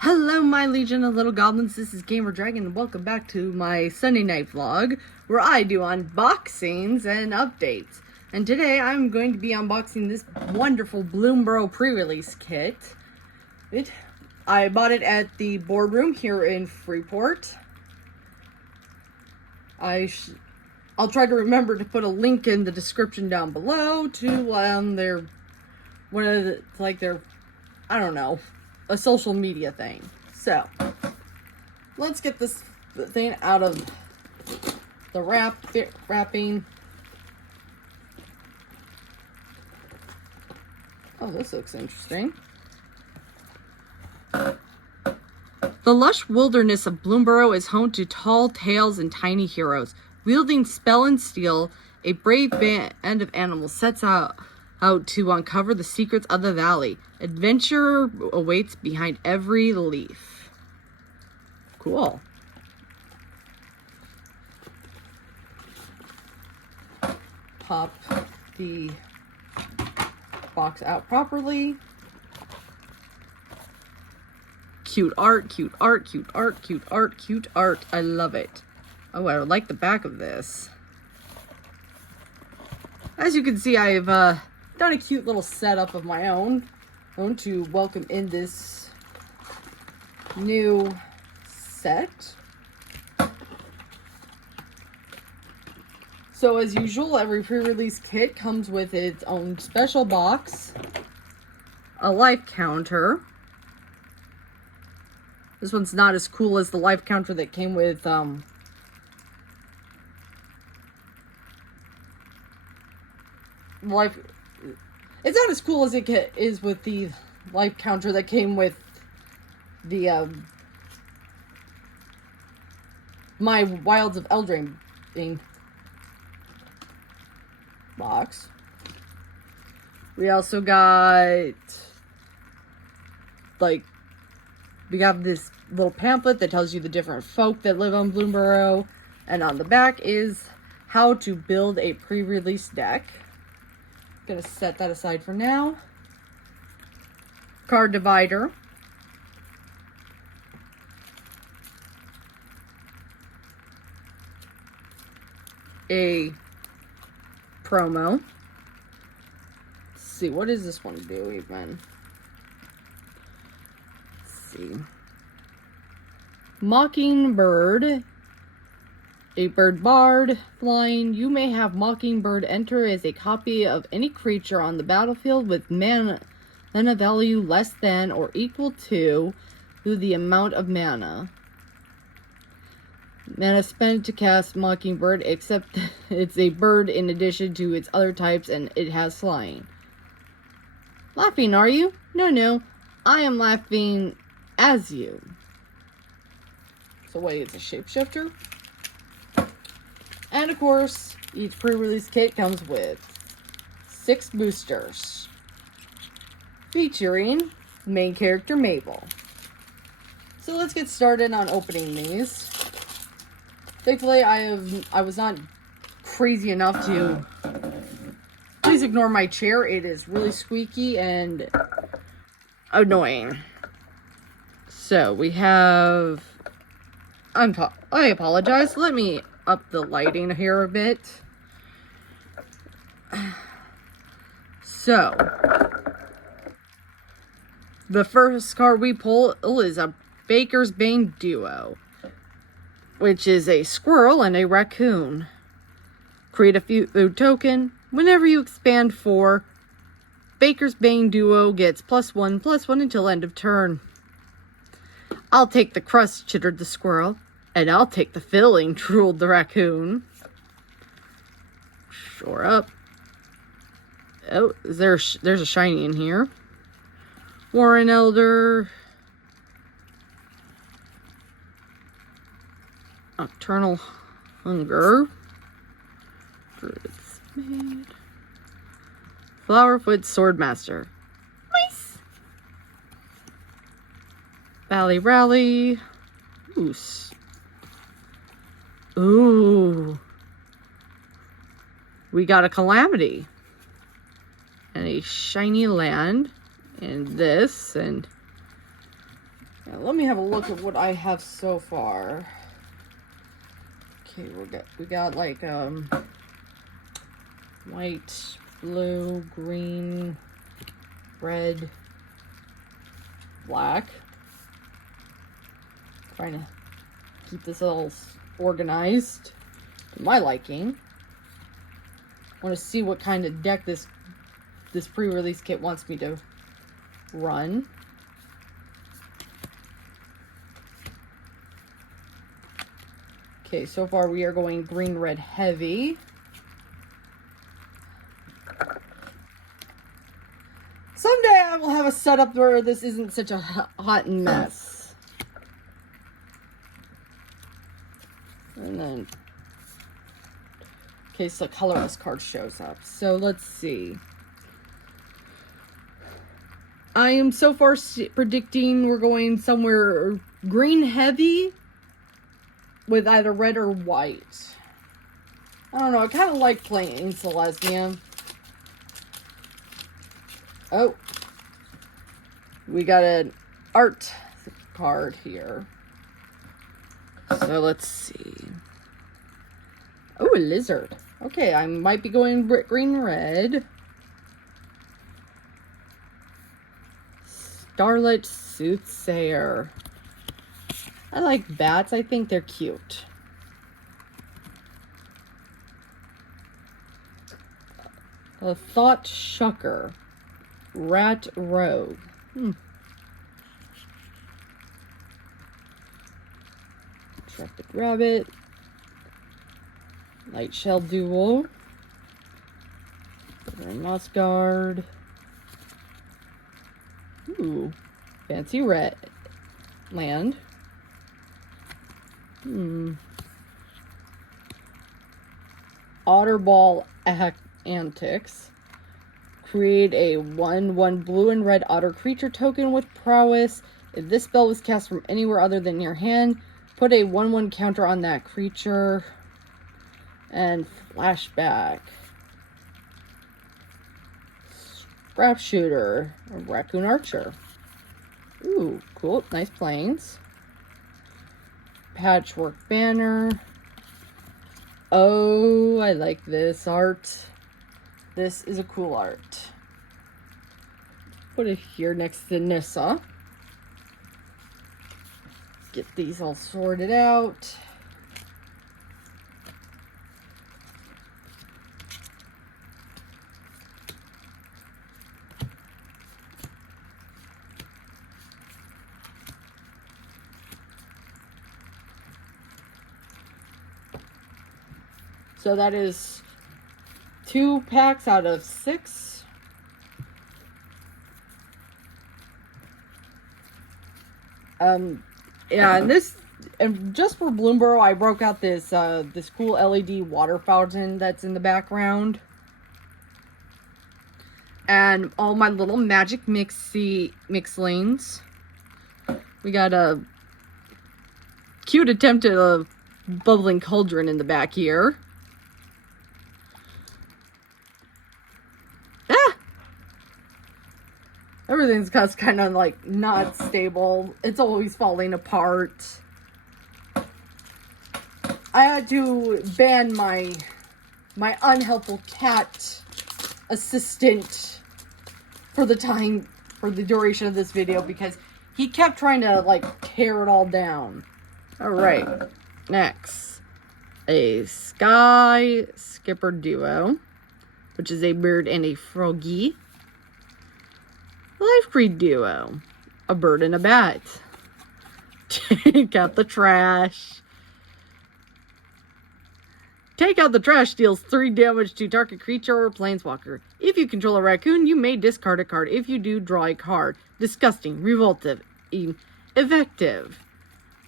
Hello, my legion of little goblins. This is Gamer Dragon, and welcome back to my Sunday night vlog, where I do unboxings and updates. And today I'm going to be unboxing this wonderful Bloomburrow pre-release kit. I bought it at the boardroom here in Freeport. I'll try to remember to put a link in the description down below to I don't know, a social media thing. So let's get this thing out of the wrapping. Oh, this looks interesting. The lush wilderness of Bloomburrow is home to tall tales and tiny heroes. Wielding spell and steel, a brave band of animals sets out to uncover the secrets of the valley. Adventure awaits behind every leaf. Cool. Pop the box out properly. Cute art, cute art, cute art, cute art, cute art. I love it. Oh, I like the back of this. As you can see, I've done a cute little setup of my own to welcome in this new set. So as usual, every pre-release kit comes with its own special box, a life counter. This one's not as cool as the life counter that came with it's not as cool as it is with the life counter that came with the My Wilds of Eldraine box. We also got we got this little pamphlet that tells you the different folk that live on Bloomburrow, and on the back is how to build a pre-release deck. Gonna set that aside for now. Card divider. A promo. Let's see, what does this one do even? Let's see. Mockingbird. A bird bard flying. You may have Mockingbird enter as a copy of any creature on the battlefield with mana value less than or equal to the amount of mana spent to cast Mockingbird, except it's a bird in addition to its other types and it has flying. Laughing, are you? No. I am laughing as you. So wait, it's a shapeshifter? And of course, each pre-release kit comes with 6 boosters, featuring main character Mabel. So let's get started on opening these. Thankfully, I was not crazy enough to. Please ignore my chair. It is really squeaky and annoying. So we have. I apologize. Let me up the lighting here a bit. So, the first card we pull is a Baker's Bane duo, which is a squirrel and a raccoon. Create a food token. Whenever you expand 4, Baker's Bane duo gets +1/+1 until end of turn. I'll take the crust, chittered the squirrel. And I'll take the filling, drooled the raccoon. Shore up. Oh, there's a shiny in here. Warren Elder. Nocturnal Hunger. Flowerfoot Swordmaster. Nice. Valley Rally. Moose. Ooh. We got a Calamity. And a shiny land. And this. And Now, let me have a look at what I have so far. Okay, we got like white, blue, green, red, black. Trying to keep this all organized to my liking. I want to see what kind of deck this pre-release kit wants me to run. Okay, so far we are going green, red, heavy. Someday I will have a setup where this isn't such a hot mess. And then, in case the colorless card shows up. So let's see. I am so far predicting we're going somewhere green heavy with either red or white. I don't know. I kind of like playing Celestia. Oh. We got an art card here. So let's see. Oh, a lizard. Okay, I might be going green-red. Starlit Soothsayer. I like bats. I think they're cute. A Thought Shucker. Rat Rogue. Intrepid Rabbit. Lightshell Duel. Mouse Guard. Ooh. Fancy Red Land. Otterball Antics. Create a 1/1 blue and red otter creature token with prowess. If this spell was cast from anywhere other than your hand, put a 1/1 counter on that creature. And flashback. Scrap Shooter. A Raccoon Archer. Ooh, cool. Nice planes. Patchwork Banner. Oh, I like this art. This is a cool art. Put it here next to Nissa. Get these all sorted out. So that is 2 packs out of 6. Yeah, and just for Bloomburrow, I broke out this cool LED water fountain that's in the background. And all my little magic mixlings. We got a cute attempt at a bubbling cauldron in the back here. Everything's kind of like not stable. It's always falling apart. I had to ban my unhelpful cat assistant for the duration of this video because he kept trying to like tear it all down. All right, next, a Sky Skipper Duo, which is a bird and a froggy. Life Breed Duo, a bird and a bat. Take out the trash. Take out the trash deals 3 damage to target creature or planeswalker. If you control a raccoon, you may discard a card. If you do, draw a card. Disgusting, revoltive, effective.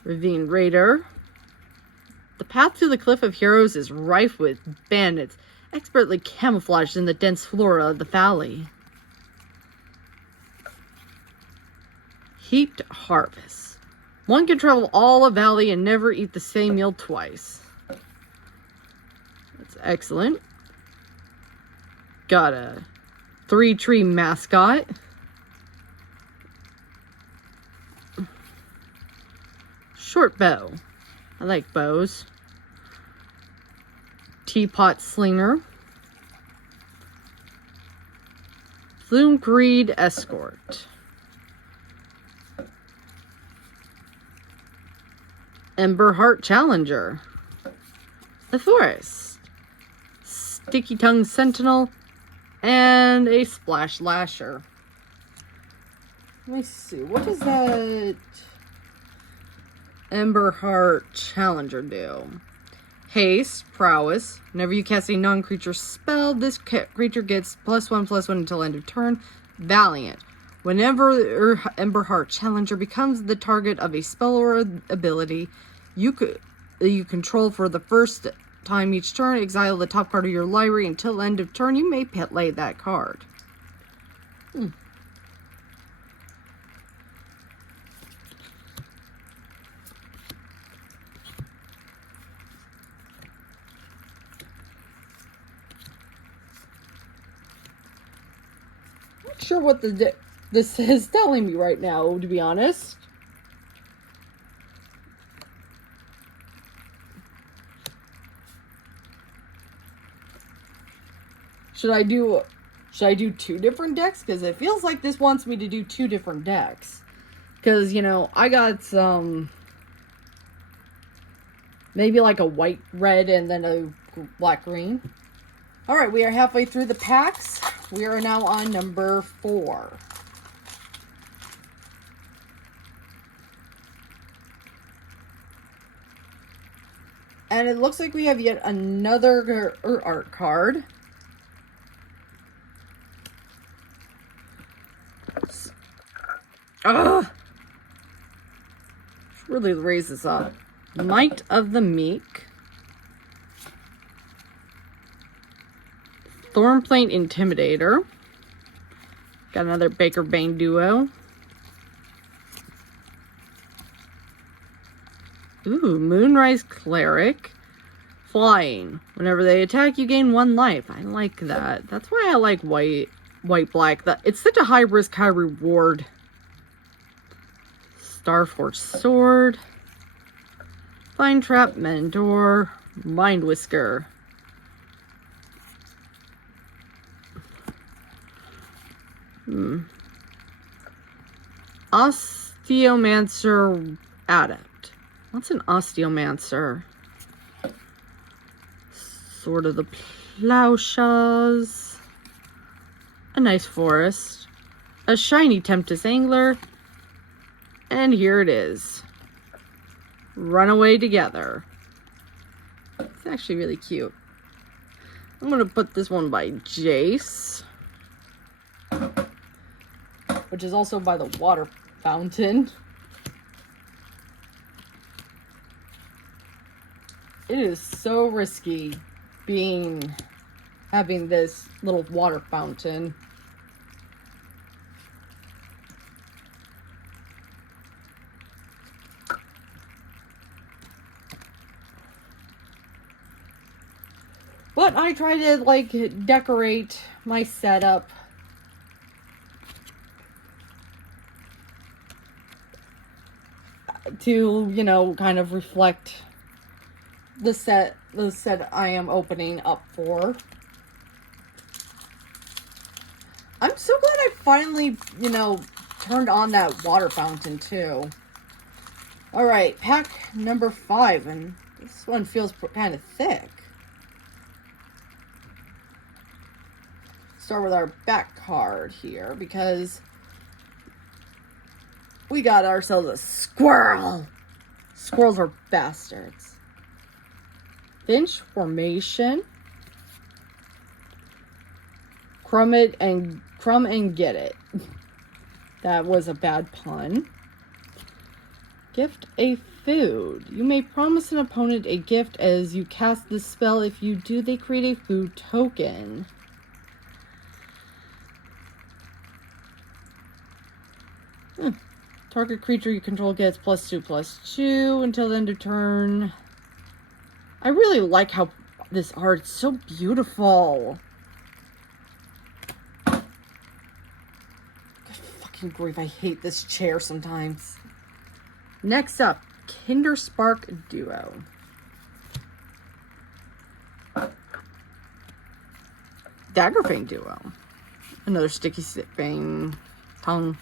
Ravine Raider. The path to the Cliff of Heroes is rife with bandits, expertly camouflaged in the dense flora of the valley. Heaped Harvest. One can travel all a valley and never eat the same meal twice. That's excellent. Got a 3-tree mascot. Short bow. I like bows. Teapot slinger. Flume Greed escort. Emberheart challenger. The forest. Sticky tongue sentinel. And a splash lasher. Let me see. What does that Emberheart challenger do? Haste, prowess. Whenever you cast a non-creature spell, this creature gets +1/+1 until end of turn. Valiant. Whenever Emberheart challenger becomes the target of a spell or ability you control for the first time each turn, exile the top card of your library until end of turn. You may play that card. Not sure what this is telling me right now, to be honest. Should I do 2 different decks? Because it feels like this wants me to do 2 different decks. Because, you know, I got some... maybe like a white-red and then a black-green. Alright, we are halfway through the packs. We are now on number 4. And it looks like we have yet another art card. Ugh! Really raise this up. Might of the Meek. Thornplate Intimidator. Got another Baker Bane duo. Ooh, Moonrise Cleric. Flying. Whenever they attack, you gain 1 life. I like that. That's why I like white-black. It's such a high risk, high reward. Starforged Sword. Vine Trap Mentor. Mind Whisker. Osteomancer Adept. What's an Osteomancer? Sword of the Plowshaws. A nice forest. A shiny Tempest Angler. And here it is. Runaway Together. It's actually really cute. I'm going to put this one by Jace. Which is also by the water fountain. It is so risky having this little water fountain. But I try to, like, decorate my setup. To, you know, kind of reflect the set I am opening up for. I'm so glad I finally, you know, turned on that water fountain too. Alright, pack number 5, and this one feels kind of thick. Start with our back card here, because we got ourselves a squirrel. Squirrels are bastards. Finch Formation. Crumb and get it. That was a bad pun. Gift a food. You may promise an opponent a gift as you cast this spell. If you do, they create a food token. Target creature you control gets +2/+2 until the end of turn. I really like how this art is so beautiful. Good fucking grief, I hate this chair sometimes. Next up, Kinderspark Duo. Daggerfang Duo. Another sticky fang tongue.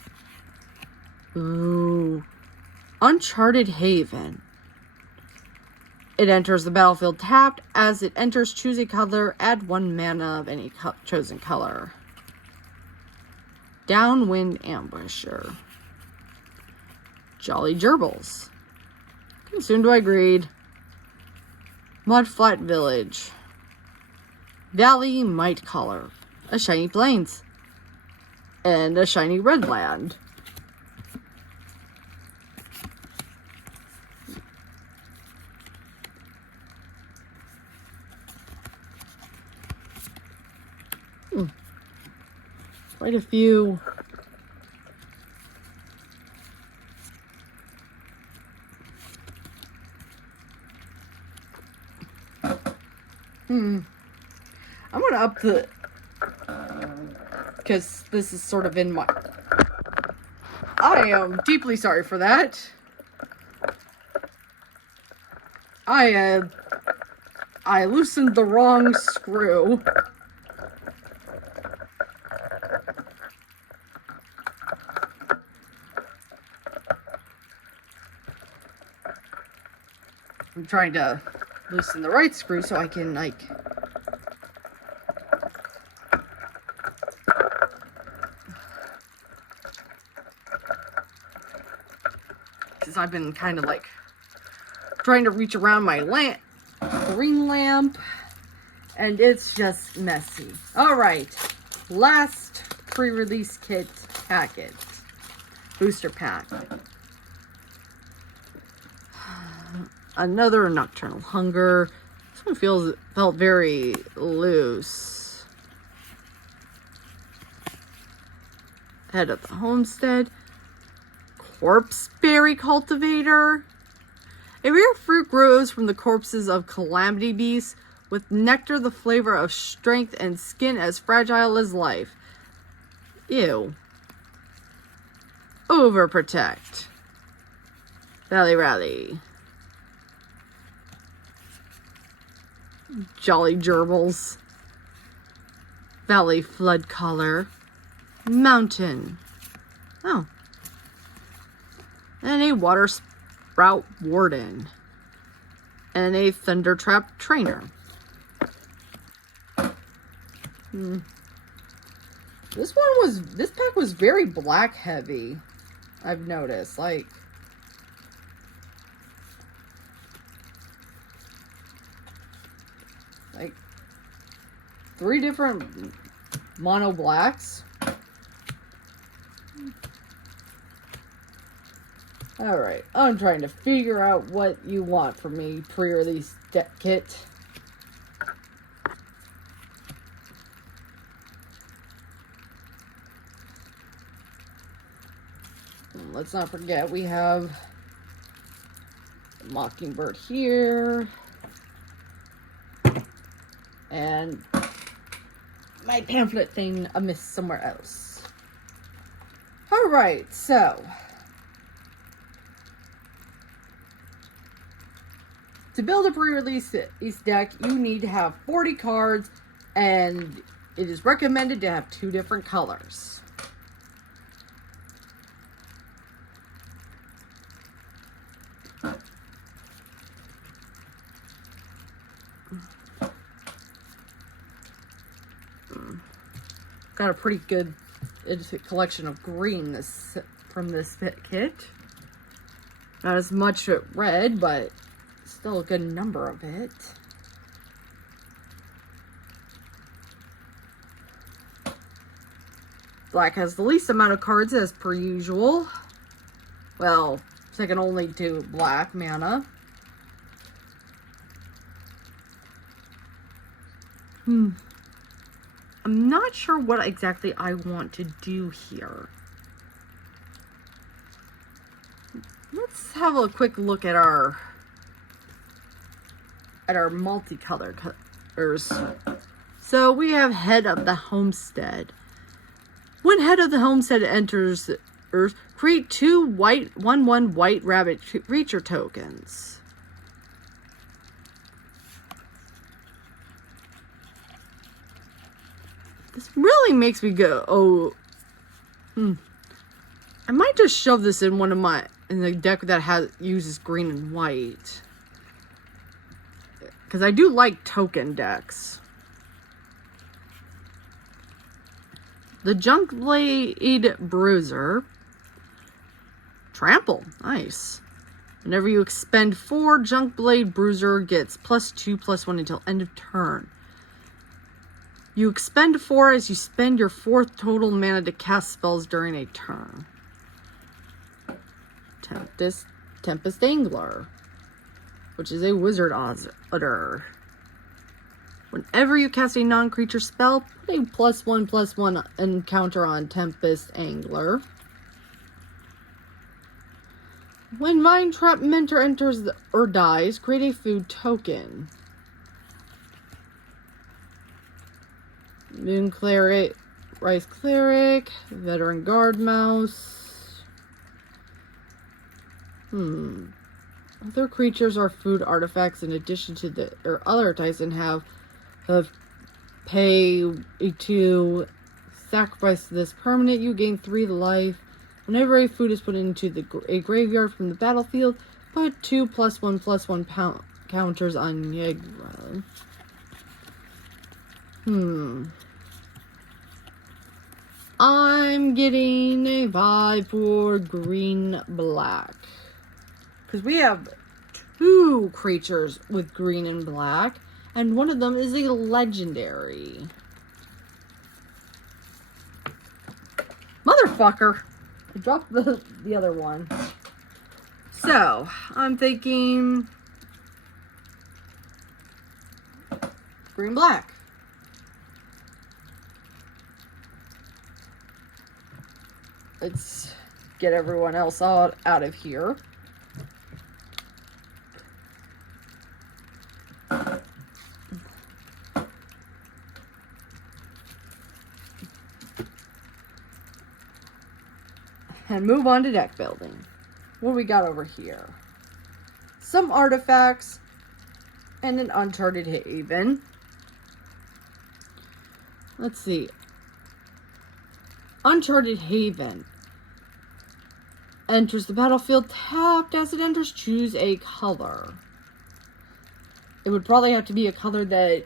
Ooh. Uncharted Haven. It enters the battlefield tapped. As it enters, choose a color. Add 1 mana of any chosen color. Downwind Ambusher. Jolly Gerbils. Consumed by Greed. Mudflat Village. Valley Might Color. A Shiny Plains. And a Shiny Redland. Quite a few. I'm gonna up the, because this is sort of in my, I am deeply sorry for that. I loosened the wrong screw. I'm trying to loosen the right screw so I can, like, because I've been kind of like trying to reach around my green lamp, and it's just messy. Alright, last pre-release kit packet. Booster pack. Another Nocturnal Hunger. This one felt very loose. Head of the Homestead. Corpse Berry Cultivator. A rare fruit grows from the corpses of calamity beasts, with nectar the flavor of strength and skin as fragile as life. Ew. Overprotect. Valley Rally. Jolly Gerbils. Valley Flood Color. Mountain. Oh. And a Water Sprout Warden. And a Thundertrap Trainer. This pack was very black heavy. I've noticed, like 3 different mono blacks. Alright, I'm trying to figure out what you want from me pre-release deck kit. Let's not forget we have Mockingbird here. And my pamphlet thing amiss somewhere else. Alright, so to build a pre-release deck, you need to have 40 cards, and it is recommended to have 2 different colors. Got a pretty good collection of green from this kit. Not as much red, but still a good number of it. Black has the least amount of cards as per usual. Well, second only to black mana. I'm not sure what exactly I want to do here. Let's have a quick look at our multicolored colors. So we have Head of the Homestead. When Head of the Homestead enters Earth, Create 2 white 1/1 white rabbit creature tokens. This really makes me go, oh, I might just shove this in in the deck that uses green and white. Because I do like token decks. The Junkblade Bruiser. Trample. Nice. Whenever you expend 4, Junkblade Bruiser gets +2/+1 until end of turn. You expend 4 as you spend your 4th total mana to cast spells during a turn. Tempest Angler, which is a wizard otter. Whenever you cast a non-creature spell, put a +1/+1 encounter on Tempest Angler. When Mind Trap Mentor enters or dies, create a food token. Moon Cleric, Rice Cleric, Veteran Guard Mouse. Other creatures are food artifacts in addition to other types and have pay to sacrifice this permanent. You gain 3 life. Whenever a food is put into a graveyard from the battlefield, put 2 +1/+1 counters on Yegra. I'm getting a vibe for green-black. Because we have 2 creatures with green and black, and one of them is a legendary. Motherfucker! I dropped the other one. So, I'm thinking green-black. Let's get everyone else out of here. And move on to deck building. What do we got over here? Some artifacts and an Uncharted Haven. Let's see. Uncharted Haven enters the battlefield tapped. As it enters, choose a color. It would probably have to be a color that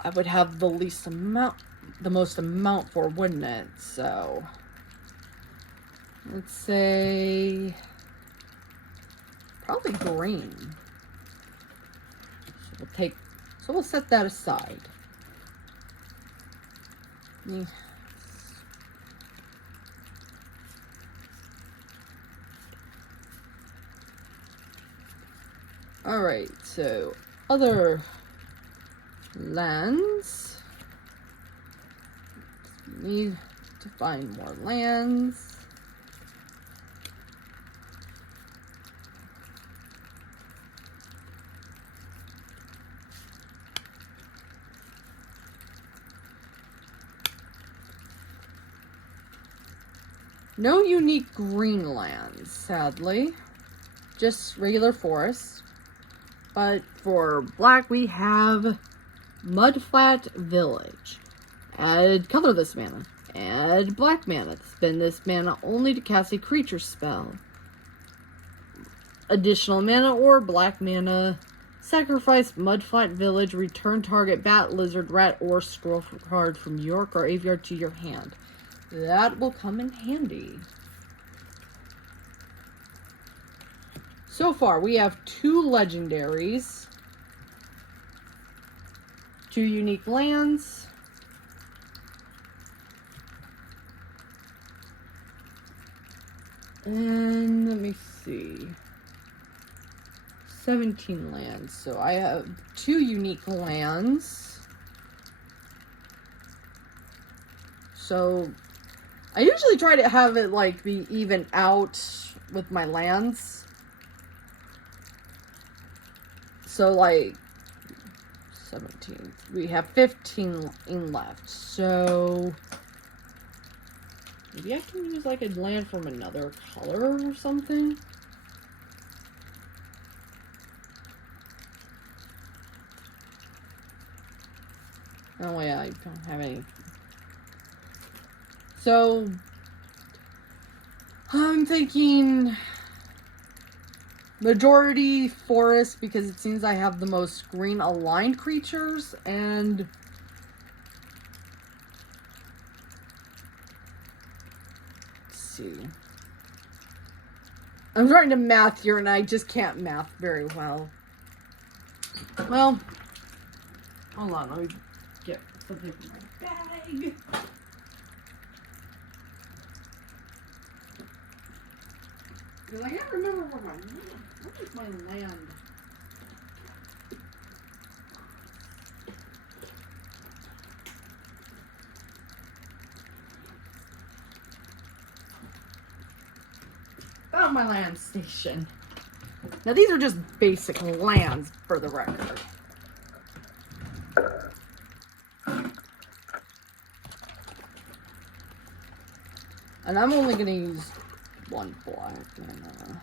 I would have the most amount for, wouldn't it? So let's say probably green. So we'll set that aside. Alright, so other lands. Need to find more lands. No unique green lands, sadly. Just regular forests. But for black, we have Mudflat Village. Add colorless mana. Add black mana. Spend this mana only to cast a creature spell. Additional mana or black mana. Sacrifice Mudflat Village. Return target bat, lizard, rat, or scroll card from your graveyard to your hand. That will come in handy. So far, we have 2 legendaries, 2 unique lands, and let me see, 17 lands. So I have 2 unique lands. So I usually try to have it like be even out with my lands. So like 17, we have 15 left. So Maybe I can use like a land from another color or something. Oh yeah, I don't have any. So I'm thinking majority forest because it seems I have the most green aligned creatures, and let's see. I'm trying to math here and I just can't math very well. Well, hold on, let me get something from my bag. Because I can't remember where is my land? Found my land station. Now these are just basic lands for the record. And I'm only going to use one black mana.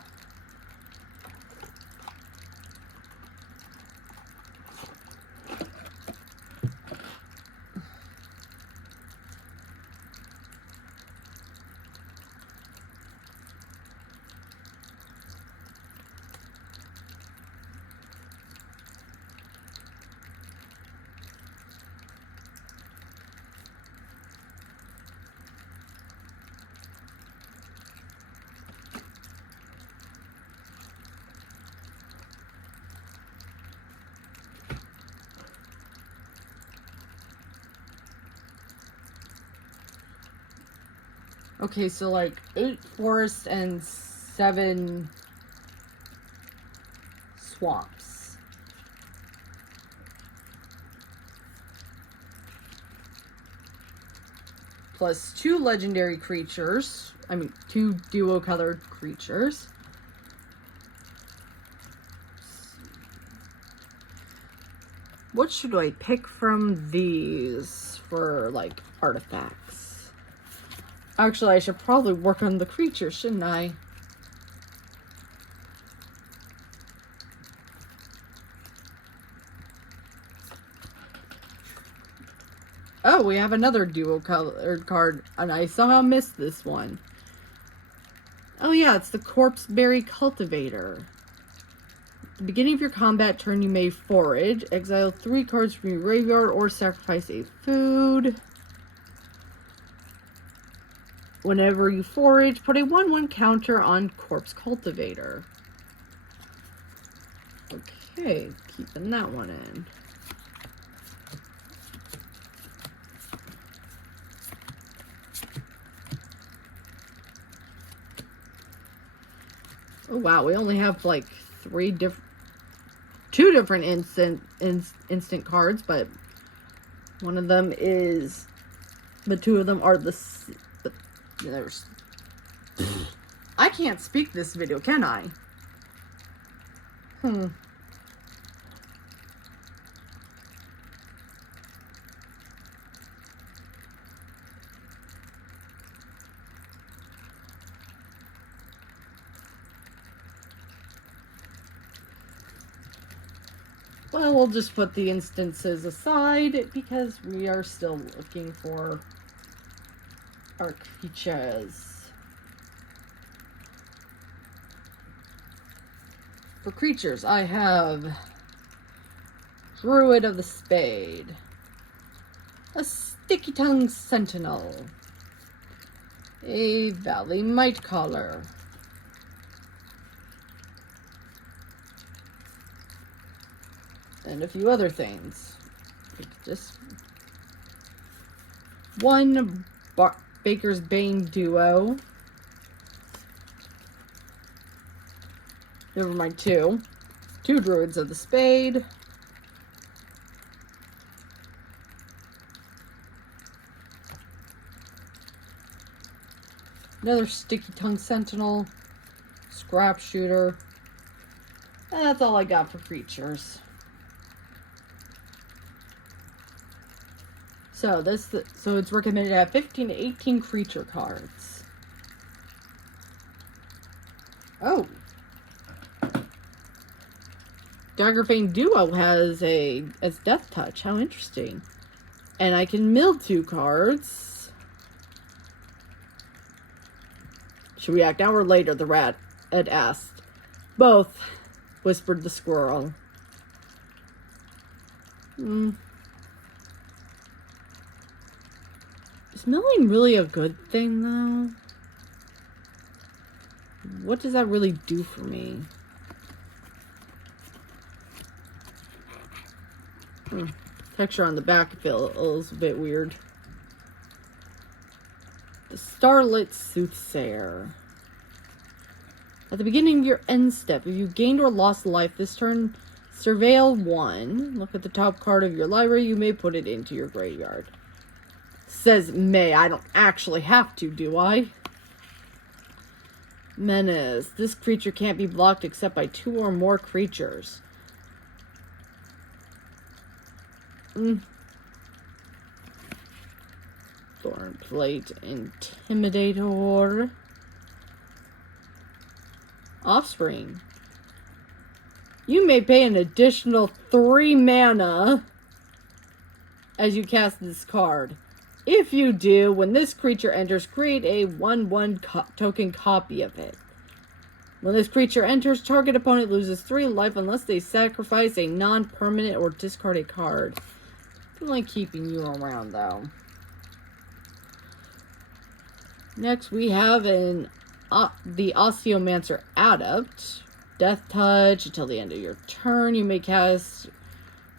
Okay, so like 8 forests and 7 swamps. Plus 2 legendary creatures. I mean, 2 duo colored creatures. What should I pick from these for like artifacts? Actually, I should probably work on the creature, shouldn't I? Oh, we have another duo colored card, and I somehow missed this one. Oh yeah, it's the Corpseberry Cultivator. At the beginning of your combat turn, you may forage, exile 3 cards from your graveyard, or sacrifice a food. Whenever you forage, put a 1/1 counter on Corpse Cultivator. Okay, keeping that one in. Oh wow, we only have like 2 different instant cards, but one of them is, the 2 of them are there's, I can't speak this video, can I? Well, we'll just put the instances aside because we are still looking for our creatures. For creatures, I have Druid of the Spade, a Sticky Tongue Sentinel, a Valley Mightcaller, and a few other things. Just one Baker's Bane duo. Never mind, 2 Druids of the Spade. Another Sticky Tongue Sentinel. Scrap Shooter. And that's all I got for creatures. So it's recommended to have 15 to 18 creature cards. Oh. Daggerfang Duo has as Death Touch. How interesting. And I can mill 2 cards. Should we act now or later? The rat had asked. Both, whispered the squirrel. Is milling really a good thing, though? What does that really do for me? Texture on the back feels a bit weird. The Starlit Soothsayer. At the beginning of your end step, if you gained or lost life this turn, surveil 1. Look at the top card of your library. You may put it into your graveyard. Says may. I don't actually have to, do I? Menace. This creature can't be blocked except by 2 or more creatures. Thornplate Intimidator. Offspring. You may pay an additional 3 mana as you cast this card. If you do, when this creature enters, create a 1/1 token copy of it. When this creature enters, target opponent loses 3 life unless they sacrifice a non-permanent or discard a card. I don't like keeping you around, though. Next, we have the Osteomancer Adept. Death Touch. Until the end of your turn, you may cast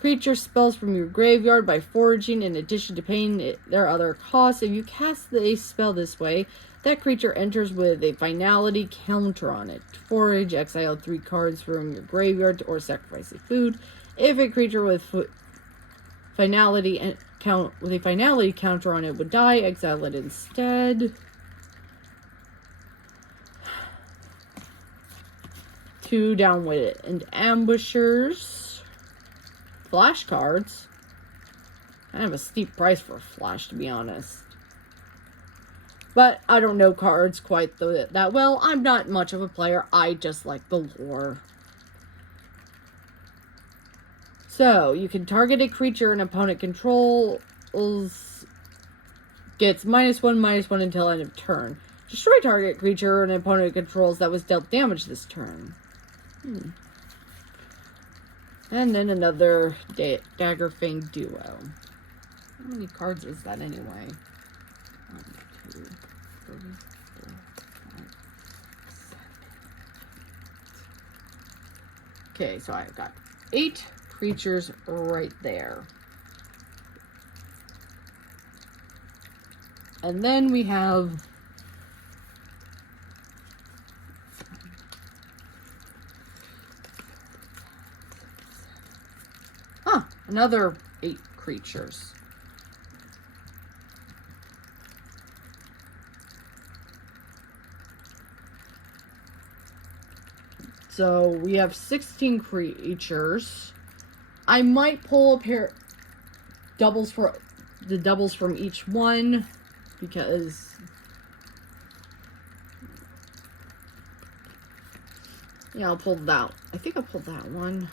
creature spells from your graveyard by foraging in addition to paying their other costs. If you cast a spell this way, that creature enters with a finality counter on it. Forage, exile 3 cards from your graveyard or sacrifice a food. If a creature with finality counter on it would die, exile it instead. 2 downwit and ambushers. Flash cards. Kind of a steep price for a flash, to be honest. But I don't know cards quite that well. I'm not much of a player. I just like the lore. So, you can target a creature an opponent controls. Gets -1/-1 until end of turn. Destroy target creature an opponent controls that was dealt damage this turn. And then another Daggerfang Duo. How many cards is that anyway? 1, 2, 3, 4, 5, 6. Okay, so I've got 8 creatures right there. And then we have another 8 creatures. So we have 16 creatures. I might pull a pair doubles from each one because I'll pull that. I think I'll pull that one.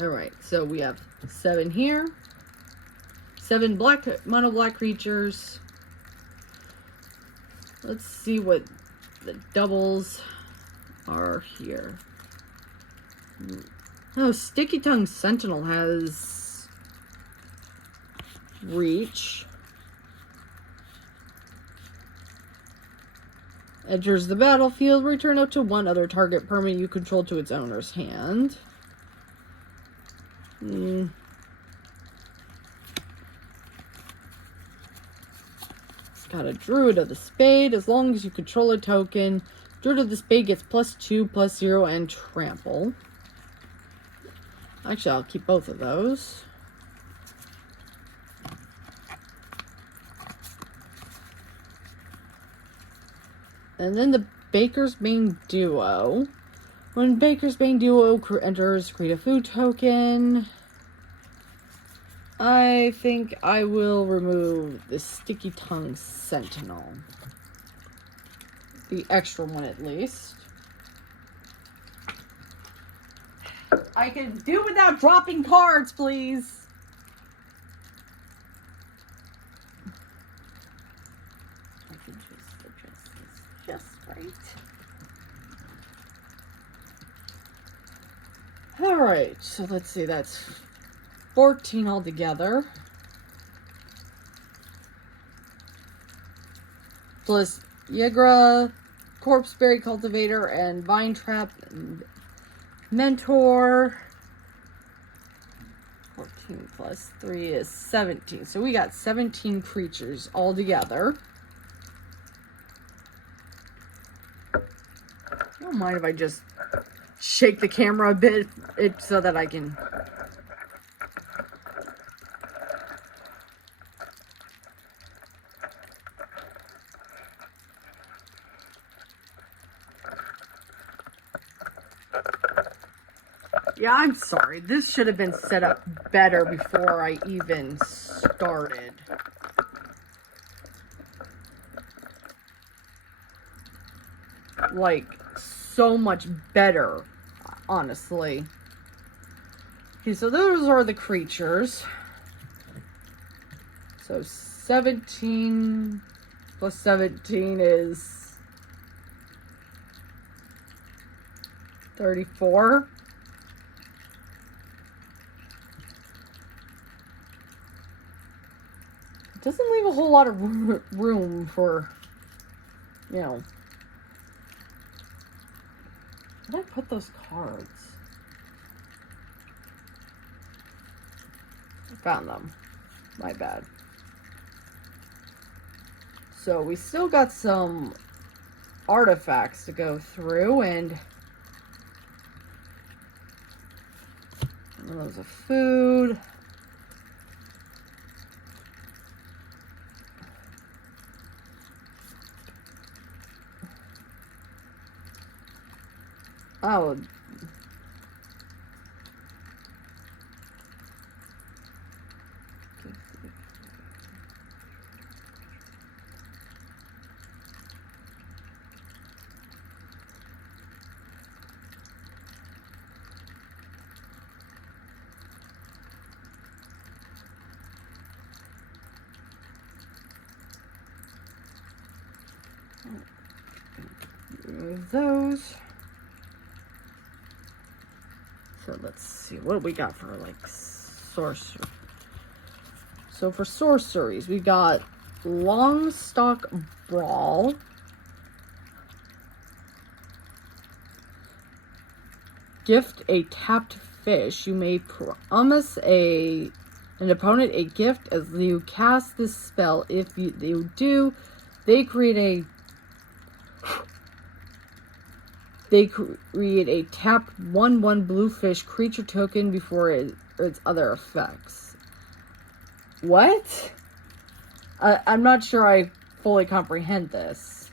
Alright, so we have 7 here. 7 mono black creatures. Let's see what the doubles are here. Oh, Sticky Tongue Sentinel has reach. Enters the battlefield, return up to 1 other target permanent you control to its owner's hand. It's got a Druid of the Spade. As long as you control a token, Druid of the Spade gets +2, +0, and trample. Actually, I'll keep both of those. And then the Baker's Bane Duo. When Baker's Bane Duo enters, create a food token. I think I will remove the Sticky Tongue Sentinel. The extra one, at least. I can do without dropping cards, please. I can just adjust this just right. Alright, so let's see, that's 14 altogether. Plus Yegra, Corpseberry Cultivator, and Vine Trap, and Mentor. 14 plus 3 is 17. So we got 17 creatures all together. I don't mind if I just shake the camera a bit so that I can... Yeah, I'm sorry. This should have been set up better before I even started. Like, so much better, honestly. Okay, so those are the creatures. So 17 plus 17 is 34. Doesn't leave a whole lot of room for, you know. Where did I put those cards? I found them. My bad. So we still got some artifacts to go through, and those of food. Oh. Remove those. So let's see, what do we got for like sorcery? So for sorceries, we got Longstock Brawl, gift a tapped fish. You may promise an opponent a gift as you cast this spell. If you do, they create a tapped 1/1 blue fish creature token before its other effects. What? I'm not sure I fully comprehend this.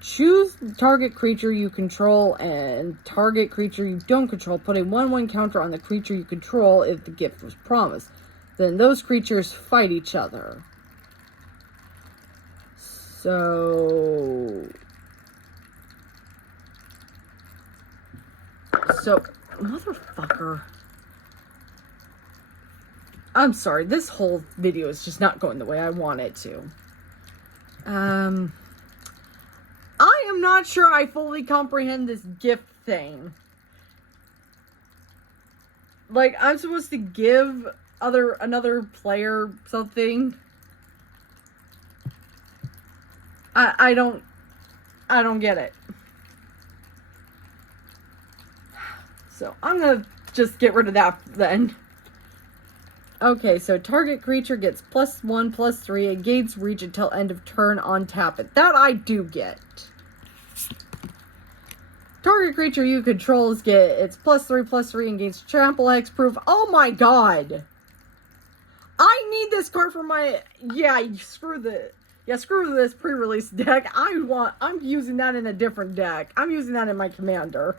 Choose target creature you control and target creature you don't control. Put a 1/1 counter on the creature you control if the gift was promised. Then those creatures fight each other. So, motherfucker. I'm sorry, this whole video is just not going the way I want it to. I am not sure I fully comprehend this gift thing. Like, I'm supposed to give another player something. I don't get it. So I'm gonna just get rid of that then. Okay, so target creature gets +1/+3 and gains reach until end of turn on tap it. That I do get. Target creature you control its +3/+3 and gains trample hexproof. Oh my god! I need this card for my screw this pre-release deck. I'm using that in a different deck. I'm using that in my commander.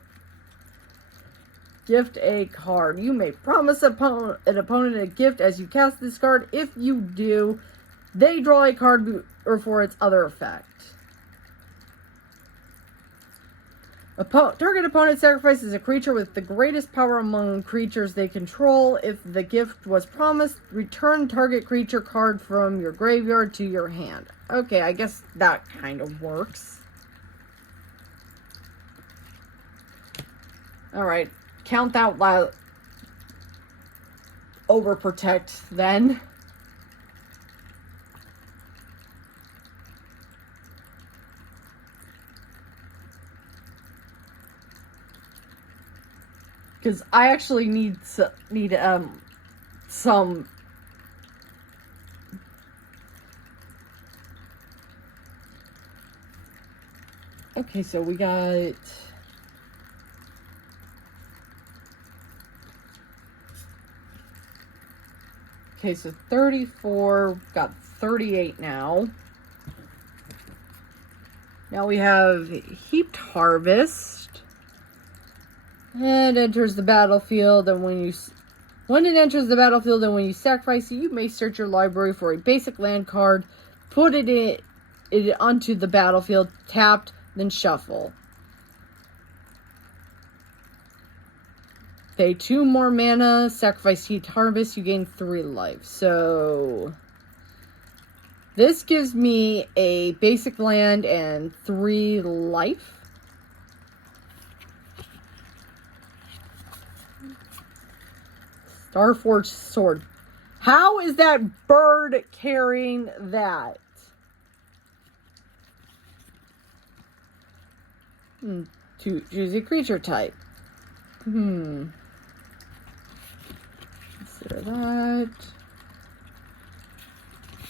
gift a card. You may promise an opponent a gift as you cast this card. If you do, they draw a card for its other effect. Target opponent sacrifices a creature with the greatest power among creatures they control. If the gift was promised, return target creature card from your graveyard to your hand. Okay, I guess that kind of works. Alright, count that loud. Overprotect then. Because I actually need some. Okay, so we got. Okay, so 34, got 38 now. Now we have Heaped Harvest. It enters the battlefield, and when it enters the battlefield and when you sacrifice it, you may search your library for a basic land card, put it onto the battlefield, tapped, then shuffle. Pay 2 more mana, sacrifice Heaped Harvest, you gain 3 life. So this gives me a basic land and 3 life. Starforged Sword. How is that bird carrying that? Choose a creature type. Consider that.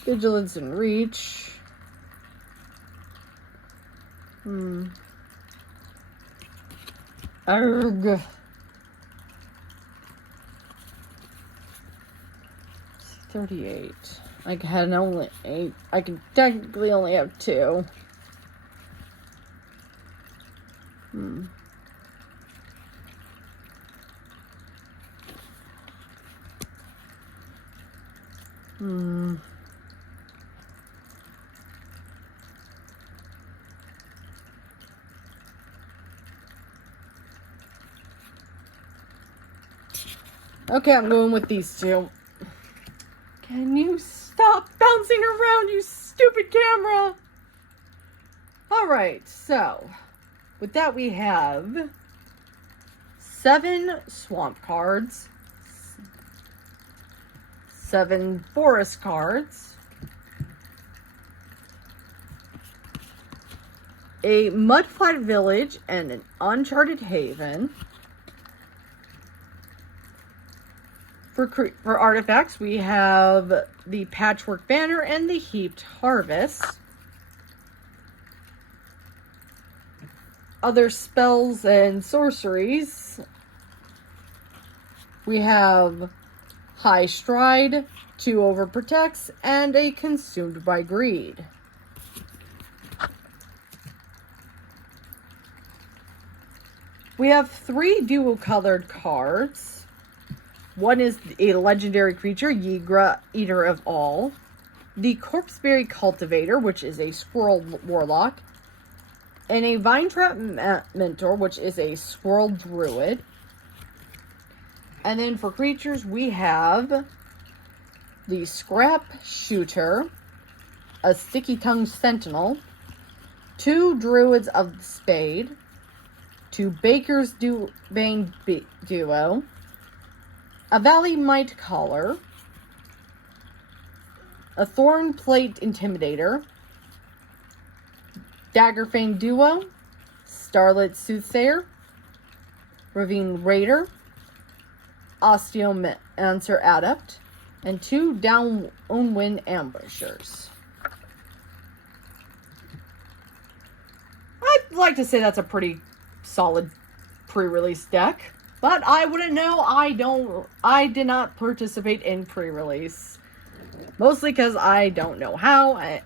Vigilance and Reach. Arg. 38. I can technically only have 2. Okay, I'm going with these 2. Can you stop bouncing around, you stupid camera? Alright, so with that we have 7 swamp cards, 7 forest cards, a mudflat village and an uncharted haven. For artifacts, we have the Patchwork Banner and the Heaped Harvest. Other spells and sorceries, we have High Stride, 2 Overprotects, and a Consumed by Greed. We have 3 dual-colored cards. One is a legendary creature, Yigra, Eater of All. The Corpseberry Cultivator, which is a squirrel warlock. And a Vinetrap Mentor, which is a squirrel druid. And then for creatures, we have the Scrap Shooter, a Sticky Tongue Sentinel, 2 Druids of the Spade, 2 Baker's Bane Duo, a Valley Might Caller, a Thornplate Intimidator, Daggerfang Duo, Starlit Soothsayer, Ravine Raider, Osteomancer Adept, and 2 Downwind Ambushers. I'd like to say that's a pretty solid pre-release deck. But I wouldn't know. I did not participate in pre-release. Mostly because I don't know how.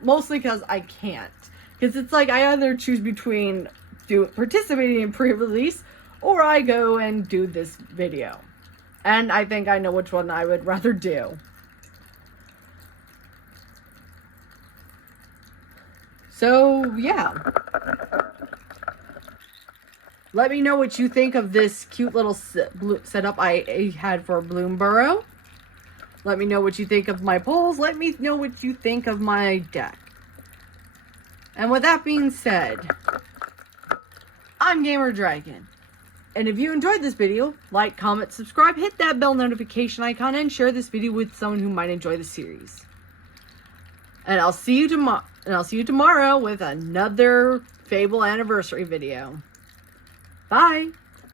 Mostly because I can't. Because it's like I either choose between participating in pre-release or I go and do this video. And I think I know which one I would rather do. So, yeah. Let me know what you think of this cute little setup I had for Bloomburrow. Let me know what you think of my polls. Let me know what you think of my deck. And with that being said, I'm Gamer Dragon. And if you enjoyed this video, like, comment, subscribe, hit that bell notification icon, and share this video with someone who might enjoy the series. And I'll see you tomorrow with another Fable anniversary video. Bye!